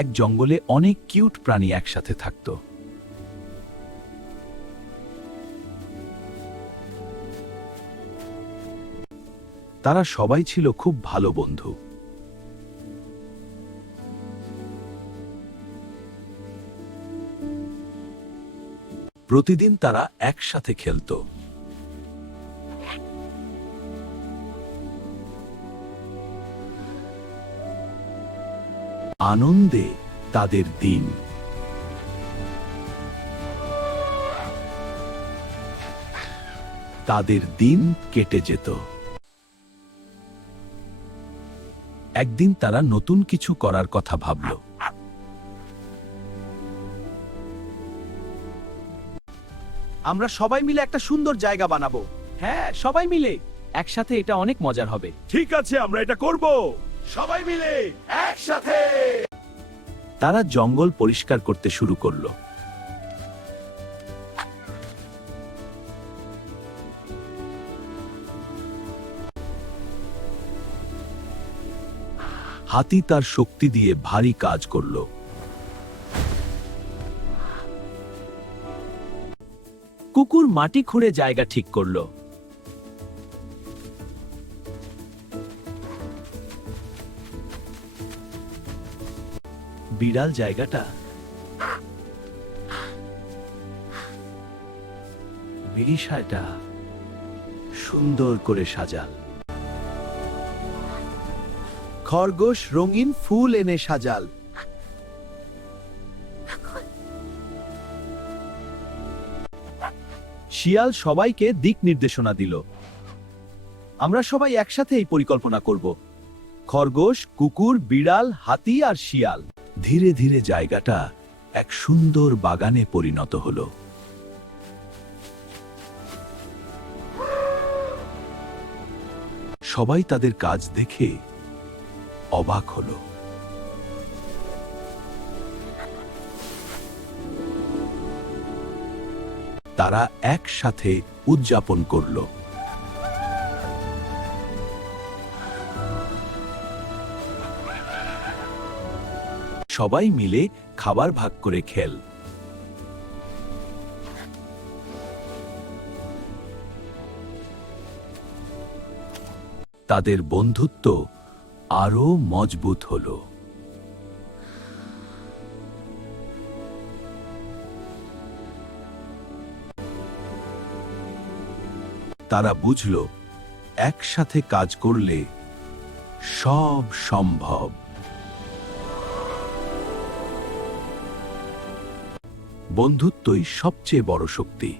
এক জঙ্গলে অনেক কিউট প্রাণী একসাথে থাকত। তারা সবাই ছিল খুব ভালো বন্ধু। প্রতিদিন তারা একসাথে খেলত। আনন্দে তাদের দিন কেটে যেত। একদিন তারা নতুন কিছু করার কথা ভাবল। আমরা সবাই মিলে একটা সুন্দর জায়গা বানাবো। হ্যাঁ, সবাই মিলে একসাথে, এটা অনেক মজার হবে। ঠিক আছে, আমরা এটা করব সবাই মিলে একসাথে। তারা জঙ্গল পরিষ্কার করতে শুরু করলো। হাতি তার শক্তি দিয়ে ভারী কাজ করলো। কুকুর মাটি খুঁড়ে জায়গা ঠিক করলো। বিড়াল জায়গাটা বিড়িশাটা সুন্দর করে সাজাল। খরগোশ রঙিন ফুল এনে সাজাল। শিয়াল সবাইকে দিক নির্দেশনা দিল। আমরা সবাই একসাথে এই পরিকল্পনা করব। খরগোশ, কুকুর, বিড়াল, হাতি আর শিয়াল। ধীরে ধীরে জায়গাটা এক সুন্দর বাগানে পরিণত হলো। সবাই তাদের কাজ দেখে অবাক হলো। তারা একসাথে উদযাপন করলো। সবাই মিলে খাবার ভাগ করে খেল। তাদের বন্ধুত্ব আরো মজবুত হলো। তারা বুঝল, একসাথে কাজ করলে সব সম্ভব। বন্ধুত্বই সবচেয়ে বড় শক্তি।